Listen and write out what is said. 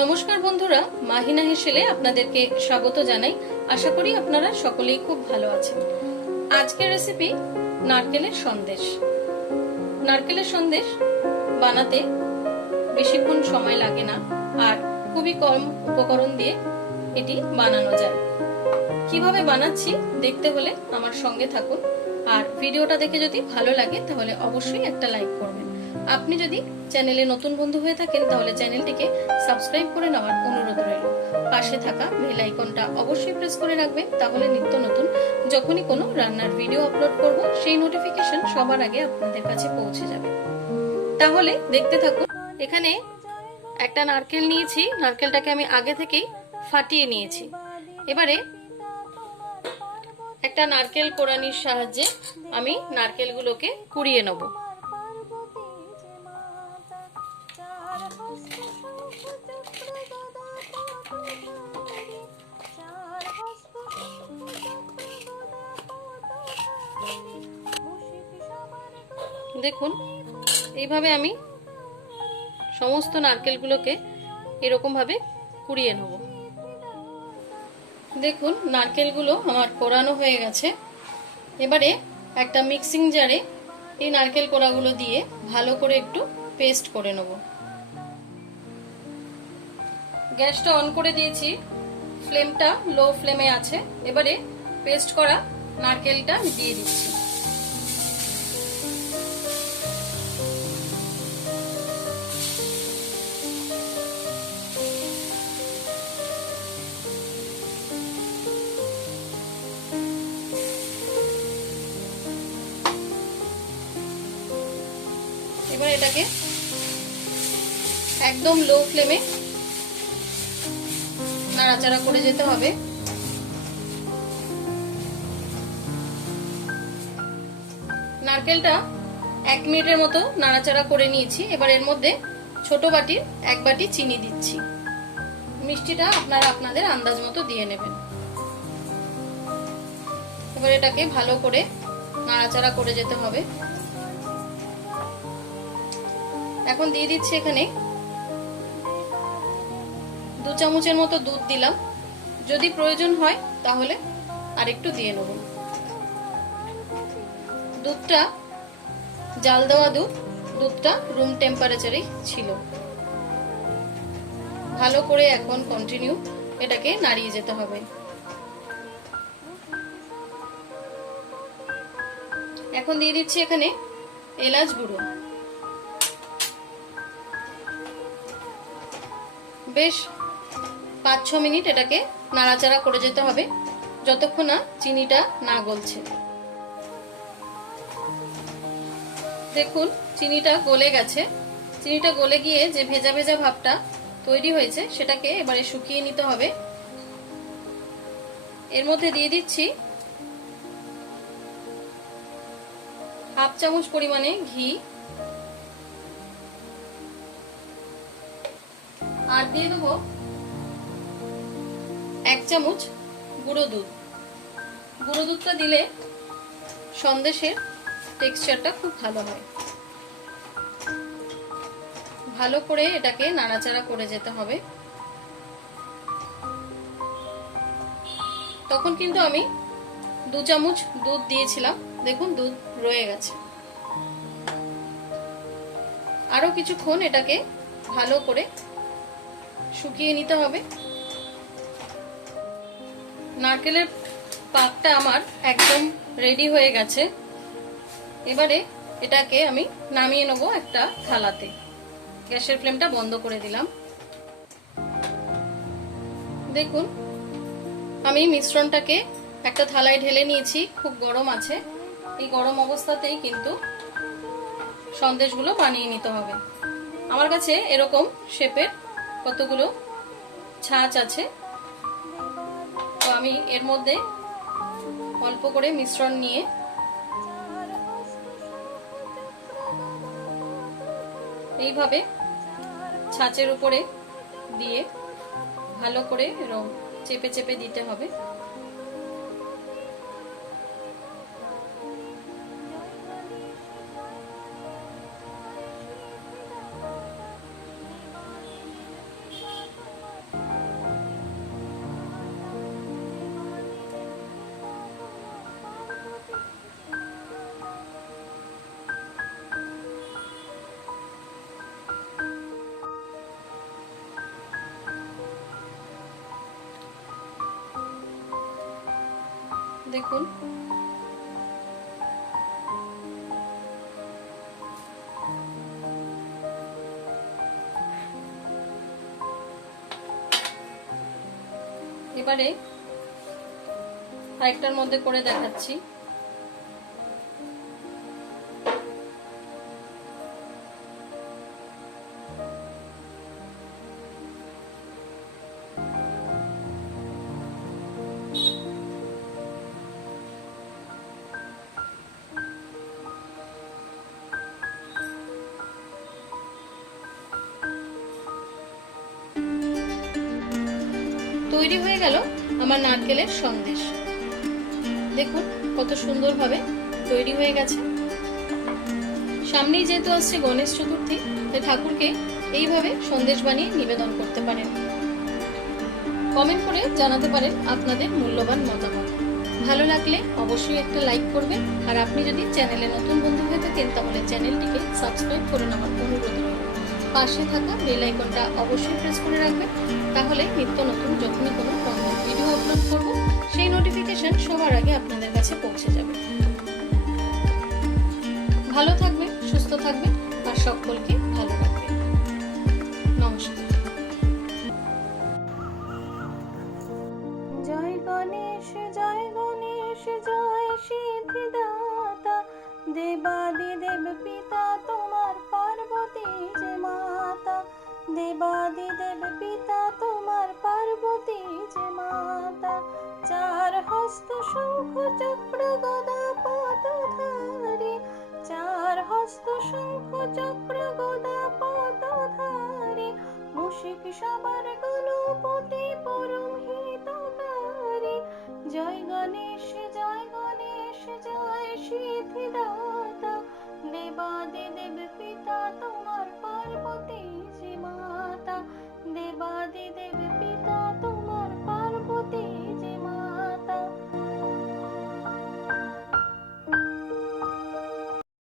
নমস্কার বন্ধুরা, মাহিনা হেসেলে আপনাদেরকে স্বাগত জানাই। আশা করি আপনারা সকলেই খুব ভালো আছেন। আজকের রেসিপি নারকেলের সন্দেশ। নারকেলের সন্দেশ বানাতে বেশিক্ষণ সময় লাগে না আর খুবই কম উপকরণ দিয়ে এটি বানানো যায়। কিভাবে বানাচ্ছি দেখতে হলে আমার সঙ্গে থাকুন, আর ভিডিওটা দেখে যদি ভালো লাগে তাহলে অবশ্যই একটা লাইক করবেন। আপনি যদি চ্যানেলে নতুন বন্ধু হয়ে থাকেন তাহলে চ্যানেলটিকে সাবস্ক্রাইব করে নেওয়ার অনুরোধ রইল। পাশে থাকা বেল আইকনটা অবশ্যই প্রেস করে রাখবেন, তাহলে নিত্য নতুন যখনই কোনো রান্নার ভিডিও আপলোড করব সেই নোটিফিকেশন সবার আগে আপনাদের কাছে পৌঁছে যাবে। তাহলে দেখতে থাকুন। এখানে একটা নারকেল নিয়েছি, নারকেলটাকে আমি আগে থেকেই ফাটিয়ে নিয়েছি। এবারে একটা নারকেল কোড়ানির সাহায্যে আমি নারকেলগুলোকে কুড়িয়ে নেব। দেখুন, এইভাবে আমি সমস্ত নারকেলগুলোকে এরকম ভাবে কুড়িয়ে নেব। দেখুন, নারকেলগুলো আমার কোড়ানো হয়ে গেছে। এবারে একটা মিক্সিং জারে এই নারকেল কোড়াগুলো দিয়ে ভালো করে একটু পেস্ট করে নেব। গ্যাসটা অন করে দিয়েছি, ফ্লেমটা লো ফ্লেমে আছে। এবারে পেস্ট করা নারকেলটা দিয়ে দিচ্ছি। এবার এটাকে একদম লো ফ্লেমে নাড়াচাড়া করে যেতে হবে। নারকেলটা 1 মিনিটের মতো নাড়াচাড়া করে নিয়েছি। এবার এর মধ্যে ছোট বাটির 1 বাটি চিনি দিচ্ছি। মিষ্টিটা আপনারা আপনাদের আন্দাজ মতো দিয়ে নেবেন। এবার এটাকে ভালো করে নাড়াচাড়া করে যেতে হবে। এখন দিয়ে দিচ্ছি এখানে 2 চামচের মতো দুধ দিলাম। যদি প্রয়োজন হয় তাহলে আরেকটু দিয়ে নেব। দুধটা জাল দেওয়া দুধটা রুম টেম্পারেচারেই ছিল। ভালো করে এখন কন্টিনিউ এটাকে নাড়িয়ে যেতে হবে। এখন দিয়ে দিচ্ছি এখানে এলাচ গুঁড়ো। বেশ 5-6 মিনিট এটাকে নাড়াচাড়া করে যেতে হবে যতক্ষণ না চিনিটা না গলছে। দেখুন, চিনিটা গলে গেছে। চিনিটা গলে গিয়ে যে ভেজা ভেজা ভাবটা তৈরি হয়েছে সেটাকে এবারে শুকিয়ে নিতে হবে। এর মধ্যে দিয়ে দিচ্ছি 1/2 চামচ পরিমাণে ঘি, আর দিয়ে দেবো 1 চামচ গুঁড়ো দুধ। গুঁড়ো দুধটা দিলে সন্দেশের টেক্সচারটা খুব ভালো হয়। ভালো করে এটাকে নাড়াচাড়া করে যেতে হবে। তখন কিন্তু আমি 2 চামচ দুধ দিয়েছিলাম। দেখুন, দুধ রয়ে গেছে। আরো কিছুক্ষণ এটাকে ভালো করে শুকিয়ে নিতে হবে। নারকেলের পাকটা আমার একদম রেডি হয়ে গেছে। এবারে এটাকে আমি নামিয়ে নেব একটা থালাতে। গ্যাসের ফ্লেমটা বন্ধ করে দিলাম। দেখুন, আমি মিশ্রণটাকে একটা থালায় ঢেলে নিয়েছি। খুব গরম আছে, এই গরম অবস্থাতেই কিন্তু সন্দেশগুলো বানিয়ে নিতে হবে। আমার কাছে এরকম শেপের কতগুলো ছাঁচ আছে, তো আমি এর মধ্যে অল্প করে মিশ্রণ নিয়ে এইভাবে ছাঁচের উপরে দিয়ে ভালো করে চেপে চেপে দিতে হবে। দেখুন এবারে আরেকটার মধ্যে করে দেখাচ্ছি। তৈরি হয়ে গেল আমার নারকেলের সন্দেশ। দেখুন কত সুন্দরভাবে তৈরি হয়ে গেছে। সামনেই যেহেতু আসছে গণেশ চতুর্থী, তাই ঠাকুরকে এইভাবে সন্দেশ বানিয়ে নিবেদন করতে পারেন। কমেন্ট করে জানাতে পারেন আপনাদের মূল্যবান মতামত। ভালো লাগলে অবশ্যই একটা লাইক করবেন, আর আপনি যদি চ্যানেলে নতুন বন্ধু হয়ে থাকেন তাহলে চ্যানেলটিকে সাবস্ক্রাইব করে নেওয়ার অনুরোধ রইল। পাশে থাকা বেল আইকনটা অবশ্যই প্রেস করে রাখবেন, তাহলে নিত্য নতুন যখনই কোনো কন্টেন্ট ভিডিও আপলোড করব সেই নোটিফিকেশন সবার আগে আপনাদের কাছে পৌঁছে যাবে। ভালো থাকবেন, সুস্থ থাকবেন, আর সকলকে ভালো রাখবেন। নমস্কার। জয় গণেশ জয় গণেশ জয় সিদ্ধিদাতা, দেবাদিদেব পিতা তোমার পার্বতী যে মাতা, দেবাদিদেব পিতা তোমার পার্বতী যে মাতা। চার হস্ত শঙ্খ চক্র গদা পদধারী, চার হস্ত শঙ্খ চক্র গদা পদধারী, মুশিক সবার গণপতি পরম হিতকারী। জয় গণেশ জয় গণেশ জয় সিদ্ধিদাতা, দেবাদিদেব পিতা